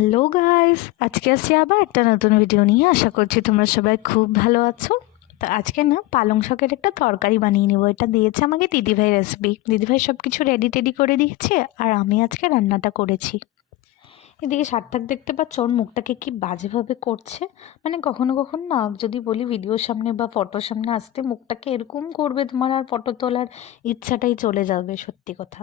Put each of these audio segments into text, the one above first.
Hello guys, আজকে আসছি আবার একটা নতুন ভিডিও নিয়ে। আশা করছি তোমরা সবাই খুব ভালো আছো। তো আজকে না পালং শাকের একটা তরকারি বানিয়ে নিব। এটা দিয়েছে আমাকে দিদিভাই রেসিপি। দিদিভাই সব কিছু রেডি টেডি করে দিয়েছে আর আমি আজকে রান্নাটা করেছি। এদিকে সার্থক দেখতে পাচ্ছ ওর মুখটাকে কি বাজেভাবে করছে। মানে কখনো কখনো না যদি বলি ভিডিওর সামনে বা ফটোর সামনে আসতে মুখটাকে এরকম করবে তোমার আর ফটো তোলার ইচ্ছাটাই চলে যাবে, সত্যি কথা।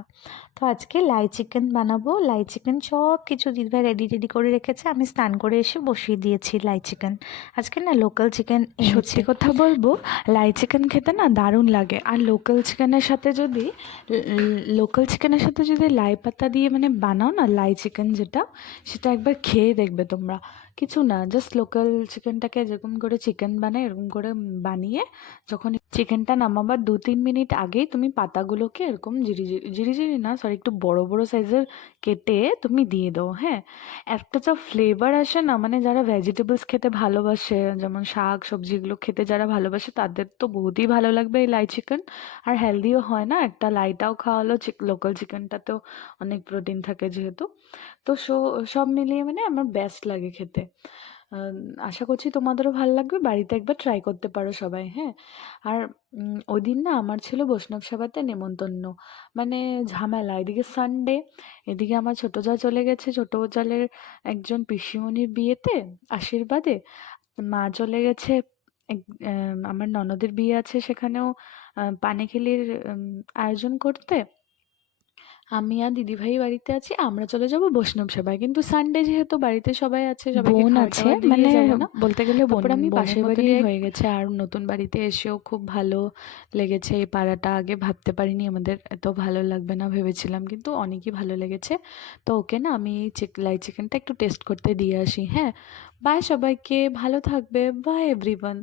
তো আজকে লাই চিকেন বানাবো। লাই চিকেন সব কিছু দিদিভাই রেডি রেডি করে রেখেছে, আমি স্নান করে এসে বসিয়ে দিয়েছি লাই চিকেন। আজকে না লোকাল চিকেন এনেছে। সত্যি কথা বলবো, লাই চিকেন খেতে না দারুণ লাগে। আর লোকাল চিকেনের সাথে যদি লাই পাতা দিয়ে মানে বানাও না লাই চিকেন, সেটা একবার খেয়ে দেখবে তোমরা। কিছু না, জাস্ট লোকাল চিকেনটাকে যেরকম করে চিকেন বানায় এরকম করে বানিয়ে যখন চিকেনটা নামাবার 2-3 মিনিট আগেই তুমি পাতাগুলোকে এরকম ঝিরি না, সরি, একটু বড় বড় সাইজের কেটে তুমি দিয়ে দাও। হ্যাঁ, একটা যা ফ্লেভার আসে না, মানে যারা ভেজিটেবলস খেতে ভালোবাসে, যেমন শাক সবজিগুলো খেতে যারা ভালোবাসে তাদের তো বহুতই ভালো লাগবে এই লাই চিকেন। আর হেলদিও হয় না, একটা লাইটাও খাওয়ালো, লোকাল চিকেনটাতেও অনেক প্রোটিন থাকে যেহেতু। তো সব মিলিয়ে মানে আমার বেস্ট লাগে খেতে। আশা করছি তোমাদেরও ভালো লাগবে, বাড়িতে একবার ট্রাই করতে পারো সবাই। হ্যাঁ, আর ওই দিন না আমার ছিল বৈষ্ণব সেবাতে নেমন্তন্ন, মানে ঝামেলা। এদিকে সানডে, এদিকে আমার ছোট জা চলে গেছে ছোট জালের একজন পিসিমণির বিয়েতে আশীর্বাদে, মা চলে গেছে আমার ননদের বিয়ে আছে সেখানেও পানেখিলির আয়োজন করতে। আমি আর দিদিভাই বাড়িতে আছি, আমরা চলে যাব বৈষ্ণব সেবায়। কিন্তু সানডে যেহেতু বাড়িতে সবাই আছে, সবাইকে বোন খাবার আছে, টাবার দিয়ে মানে যাব না। বলতে গেলে তারপর আমি বোনের পাশের বাড়ি মতনই হয়ে গেছে, আর নতুন বাড়িতে এসেও খুব ভালো লেগেছে এই পাড়াটা। আগে ভাবতে পারিনি আমাদের এত ভালো লাগবে না, ভেবেছিলাম, কিন্তু অনেকই ভালো লেগেছে। তো ওকে না আমি লাই চিকেনটা একটু টেস্ট করতে দিয়ে আসি। হ্যাঁ, বাই সবাইকে, ভালো থাকবে, বাই এভরিওয়ান।